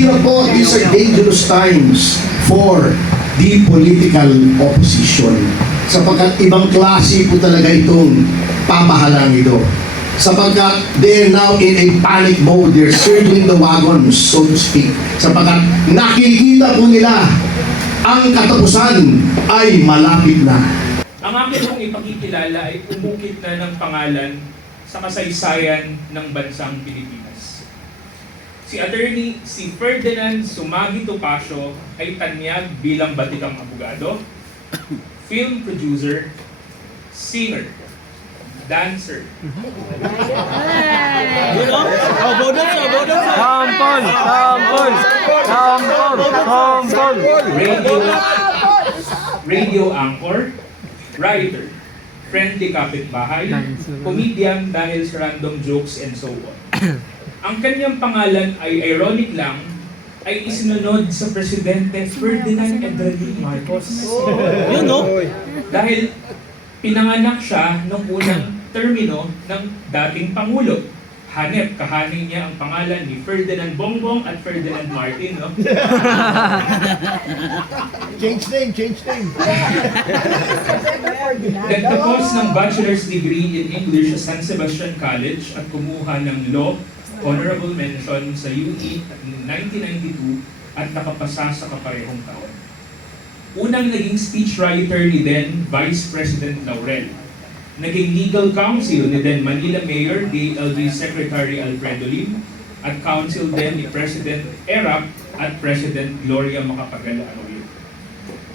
mahirap po. These are dangerous times for the political opposition. Sapagkat ibang klase po talaga itong pamahalang ito. Sapagkat they're now in a panic mode. They're circling the wagons, so to speak. Sapagkat nakikita po nila ang katapusan ay malapit na. Ang akin pong ipakikilala ay umukit na ng pangalan sa kasaysayan ng bansang Pilipinas. Si Ferdinand Sumagi Topacio ay tanyag bilang batikang abogado, film producer, singer, dancer. Radio anchor, writer, friendly kapitbahay, comedian dahil sa random jokes and so on. Ang kanyang pangalan ay ironic lang, ay isinunod sa Presidente Ferdinand Enrile Marcos. Yun, no? Dahil pinanganak siya nung unang termino ng dating Pangulo. Hanep, kahanin niya ang pangalan ni Ferdinand Bongbong at Ferdinand Martin, no? Change name. Nagtapos ng bachelor's degree in English sa San Sebastian College at kumuha ng law, honorable mention sa UE noong 1992 at nakapasa sa kaparehong taon. Unang naging speechwriter ni then Vice President Laurel. Naging legal counsel ni then Manila Mayor DLG Secretary Alfredo Lim at counsel din ni President Erap at President Gloria Macapagal Arroyo.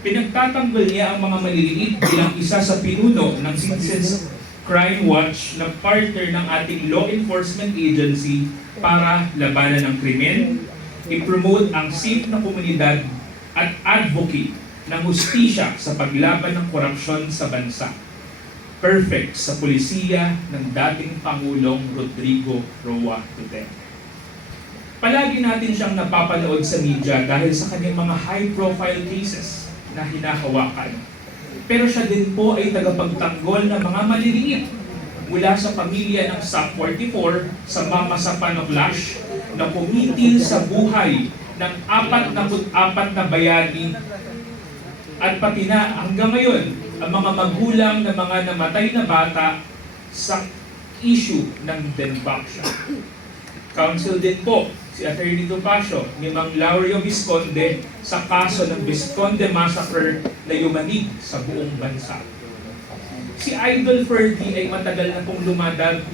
Pinagtatanggol niya ang mga maliliit bilang isa sa pinuno ng Citizens Crime Watch na partner ng ating law enforcement agency para labanan ng krimen, i-promote ang safe na komunidad at advocate ng hustisya sa paglaban ng korupsyon sa bansa. Perfect sa pulisiya ng dating Pangulong Rodrigo Roa Duterte. Palagi natin siyang napapanood sa media dahil sa kanyang mga high-profile cases na hinahawakan. Pero siya din po ay tagapagtanggol ng mga maliliit mula sa pamilya ng SAP-44 sa Mama sa Panoclash na kumitil sa buhay ng 44 na bayani at pati na hanggang ngayon ang mga magulang ng mga namatay na bata sa issue ng Denbaksya. Counsel din po si Atty. Topacio ni Mang Laureo Visconde sa kaso ng Visconde Massacre na yumanig sa buong bansa. Si Idol Ferdy ay matagal na pong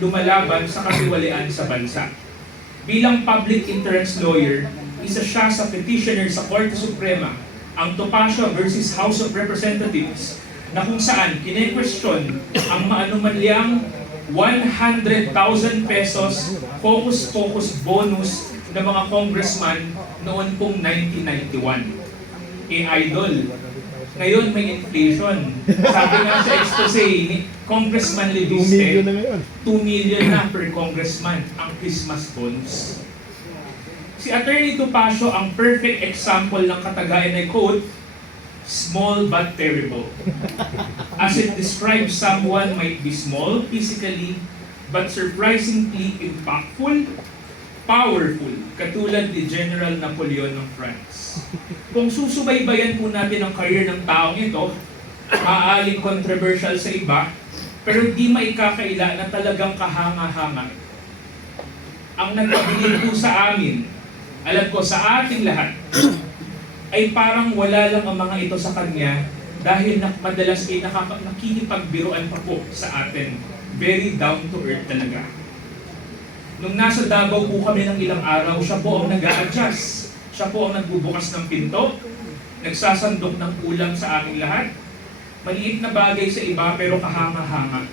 lumalaban sa katiwalian sa bansa. Bilang public interest lawyer, isa siya sa petitioner sa Korte Suprema, ang Topacio versus House of Representatives, na kung saan kine-question ang maanumalyang 100,000 pesos focus bonus ng mga congressman noon pong 1991. Idol, ngayon may inflation. Sabi nga sa expose ni Congressman Leviste, 2 million na per congressman ang Christmas bonus. Si Atty. Topacio ang perfect example ng katagayan ay quote, small but terrible. As it describes someone might be small physically, but surprisingly impactful, powerful, katulad ni General Napoleon ng France. Kung susubaybayan po natin ang career ng taong ito, maaaring controversial sa iba, pero di maikakaila na talagang kahanga-hanga. Ang nagpabilin po sa amin, alam ko sa ating lahat, ay parang wala lang ang mga ito sa kanya dahil madalas ay nakikipagbiruan pa po sa atin. Very down to earth talaga. Nung nasa Davao po kami ng ilang araw, siya po ang nag-a-adjust. Siya po ang nagbubukas ng pinto, nagsasandok ng ulam sa aming lahat. Maliit na bagay sa iba pero kahanga-hanga.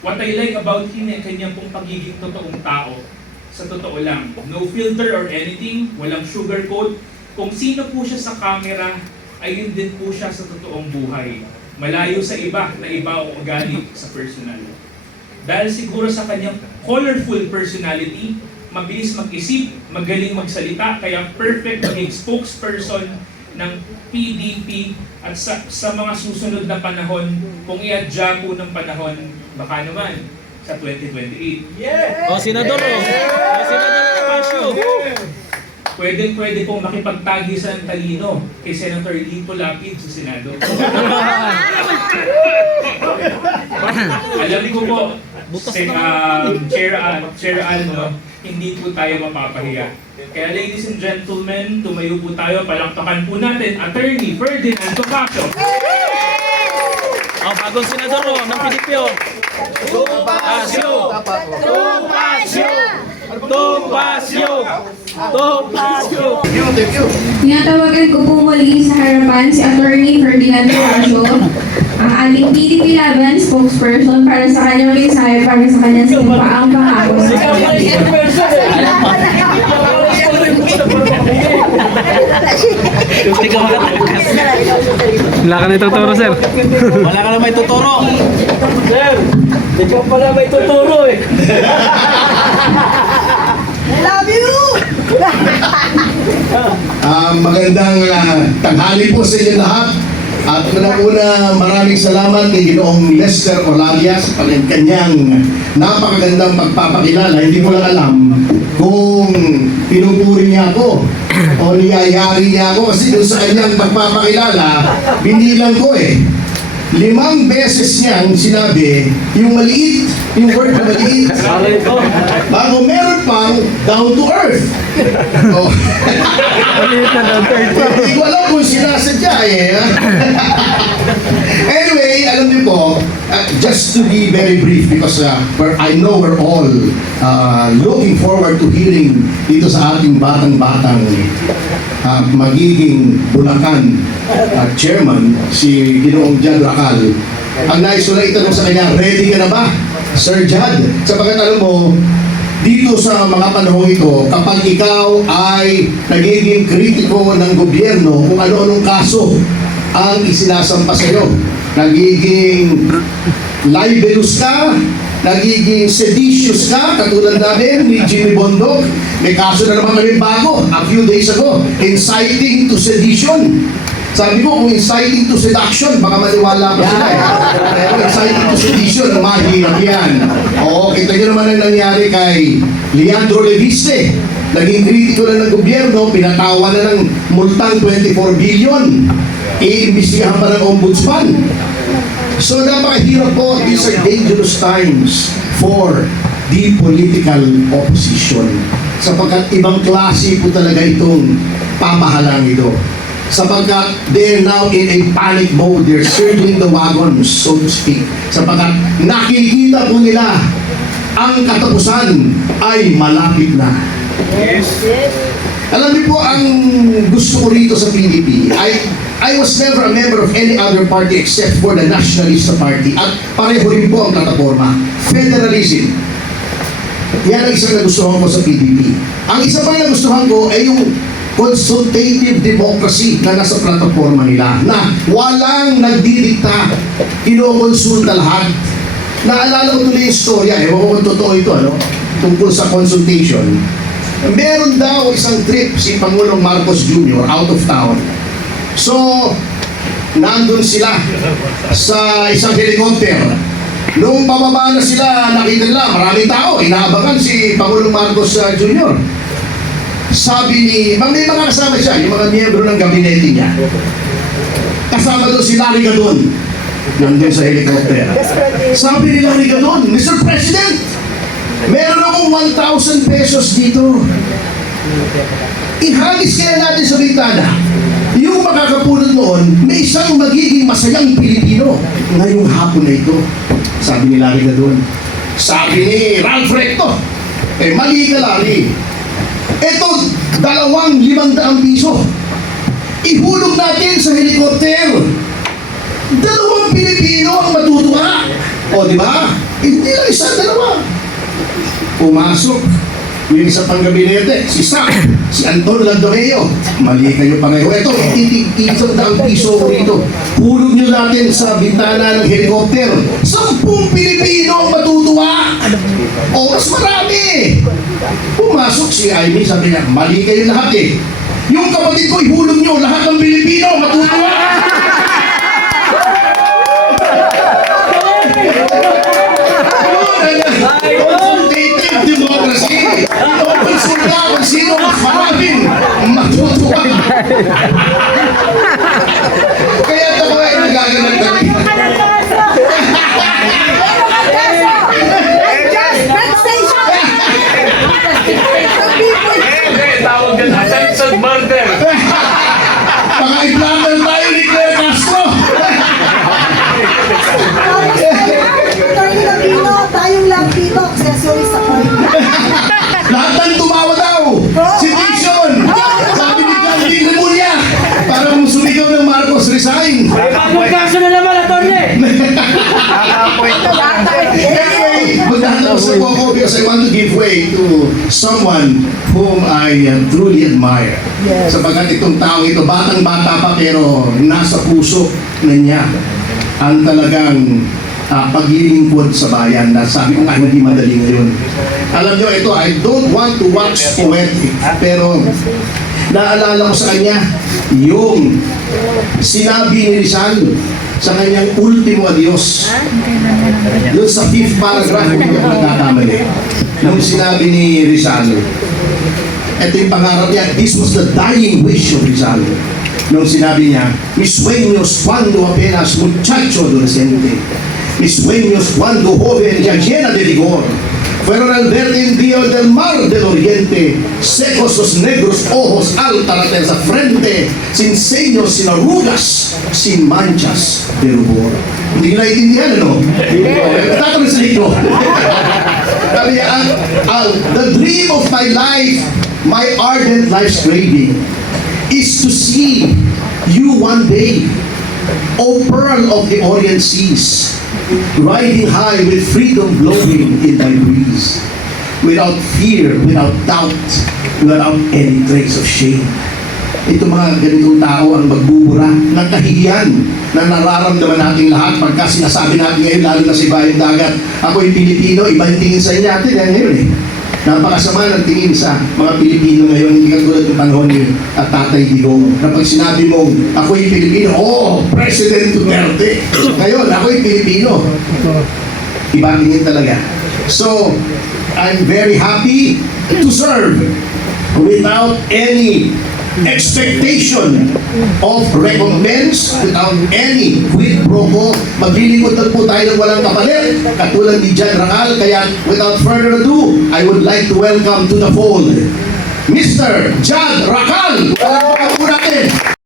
What I like about him ay kanyang pong pagiging totoong tao. Sa totoo lang, no filter or anything, walang sugarcoat. Kung sino po siya sa camera, ay yun din po siya sa totoong buhay. Malayo sa iba na iba ang ugali sa personal. Dahil siguro sa kanyang colorful personality, mabilis mag-isip, magaling magsalita, kaya perfect maging spokesperson ng PDP at sa mga susunod na panahon, kung i-adya po ng panahon, baka naman sa 2028. O, Senador, o. O, Senador Topacio. pwede pong makipagtagi sa talino kay Senator Lito Lapid sa Senado. Alam ko po, Chair Al, no, hindi po tayo mapapahiya. Kaya ladies and gentlemen, tumayo po tayo, palakpakan po natin, Attorney Ferdinand Topacio. Ang bagong senador ng Pilipino. Topacio! Topacio! Topacio! Topacio! Thank you. Tinatawagan ko po muli sa harapan si Attorney Ferdinand Topacio, ang ating PDP Laban spokesperson para sa kanyang mensahe para sa kanyang sinampaang pangako sa Wala ka na ituturo, sir. Wala ka na may tuturo. Sir, ikaw pala may tuturo eh. Love you! Magandang tanghali po sa inyo lahat. At unang-una, maraming salamat kay Ginoong Lester Olalia sa kanyang napakagandang pagpapakilala. Hindi ko lang alam kung pinupuri niya ako o niyayari niya ako kasi doon sa kanyang pagpapakilala, binilang ko eh. 5 beses niyang sinabi yung maliit, yung word na maliit. Bago meron pang down to earth. Oh. Hindi ko alam kung sinasadya eh. Anyway, alam niyo po, just to be very brief because I know we're all looking forward to hearing dito sa ating batang-batang magiging Bulacan chairman, si Ginoong Jad Racal. Ang nais ko lang itanong sa kanya, ready ka na ba, Sir Jad? Sapagkat alam mo, dito sa mga panahon ito, kapag ikaw ay nagiging kritiko ng gobyerno kung ano-anong kaso ang isinasampa sa iyo, nagiging libelous ka, nagiging seditious ka, katulad namin ni Jimmy Bondok. May kaso na naman kami bago, a few days ago, inciting to sedition. Sabi ko, kung inciting to seduction, baka maniwala pa sila eh. Pero inciting to sedition, mahirap yan. Oo, kita nyo naman ang nangyari kay Leandro Leviste. Naging kritiko na ng gobyerno, pinatawa na ng multang 24 billion. Iimbestigahan pa ng ombudsman. So napakahirap po, these are dangerous times for the political opposition. Sapagkat ibang klase po talaga itong pamahalang ito. Sapagkat they're now in a panic mode, they're circling the wagons, so to speak. Sapagkat nakikita po nila ang katapusan ay malapit na. Alam niyo po, ang gusto ko rito sa PDP, I was never a member of any other party except for the Nationalista Party. At pareho rin po ang plataforma. Federalism. Yan ang isang nagustuhan ko sa PDP. Ang isa pa nagustuhan ko ay yung consultative democracy na nasa plataforma nila. Na walang nagdidikta, kinokonsulta lahat. Naalala ko tuloy yung storya, ewan ko kung totoo ito, tungkol sa consultation. Meron daw isang trip si Pangulong Marcos Jr. out of town. So, nandun sila sa isang helicopter. Nung pababa na sila, nakita nila, maraming tao, inaabangan si Pangulong Marcos Jr. Sabi ni, may mga kasama siya, yung mga miyembro ng gabinete niya. Kasama doon si Larry Gadon. Nandun sa helicopter. Sabi ni Larry Gadon, Mr. President, meron akong 1,000 pesos dito. Ihagis kaya natin sa bitana. Yung makakapulot noon, may isang magiging masayang Pilipino ngayong hapon na ito. Sabi ni Larry Gadon. Sabi ni Ralph Recto, mali ka, Larry. Ito, 2,500 piso. Ihulog natin sa helikopter. 2 Pilipino ang matutuwa. O, di ba? Hindi lang isa, 2. Pumasok yung isa pang gabinete, si Sam, si Anton Landomeo. Mali kayo pareho. Ito, ititig-isang piso ko rito. Hulog nyo natin sa bintana ng helikopter. 10 Pilipino ang matutuwa. O, mas marami. Pumasok si Amy, sabi niya, mali kayo lahat eh. Yung kapatid ko, ihulog nyo, lahat ng Pilipino matutuwa. Consultative democracy. Consulta kung sino mas maraming Kaya ito ko ay nagaganap na rin. Tawag yan, attempted murder. Mga i-planner tayo ni Claire Castro. Tayong lang dito, accessory sa Lahat ng tumawa daw. Si Dixon. Sabi ni John D. Lemuria. Parang sumigaw ng Marcos resign. Bagong kaso na naman, attorney! Anyway, magtatapos na po ako because I want to give way to someone whom I truly admire. Sapagkat itong tao ito, batang-bata pa pero nasa puso na niya ang talagang paglilingkod sa bayan na sabi ko nga hindi madali ngayon. Alam nyo, ito, I don't want to wax poetic, pero naalala ko sa kanya yung sinabi ni Rizal sa kanyang ultimo adios. Doon sa 5th paragraph, kung hindi ako nagkakamali, nung sinabi ni Rizal, ito yung pangarap niya, this was the dying wish of Rizal. Nung sinabi niya, mis sueños cuando apenas muchacho adolescente, mis sueños cuando joven ya llena de vigor, fueron al verde envío del mar del oriente, secos los negros ojos, alta la tersa frente, sin seños, sin arrugas, sin manchas de rubor. Hindi na itindihan, ano? Tatanong sa likro. Sabi niya, the dream of my life, my ardent life's craving, is to see you one day, O pearl of the Orient seas, riding high with freedom blowing in thy breeze, without fear, without doubt, without any trace of shame. Ito mga ganitong tao ang magbubura ng kahihiyan na nararamdaman nating lahat pagka sinasabi natin ngayon, lalo na sa ibayang dagat, ako'y Pilipino, iba yung tingin sa inyo natin ngayon eh. Napakasama ng tingin sa mga Pilipino ngayon, hindi katulad ng panahon ni Tatay Digong. Na pag sinabi mong, ako'y Pilipino, President Duterte. Ngayon, ako'y Pilipino. Iba tingin talaga. So, I'm very happy to serve without any expectation of recompense, without any quid pro quo. Maglilingkod lang po tayo ng walang kapalit, katulad ni John Racal. Kaya without further ado, I would like to welcome to the fold Mr. John Racal. Palakpakan po natin.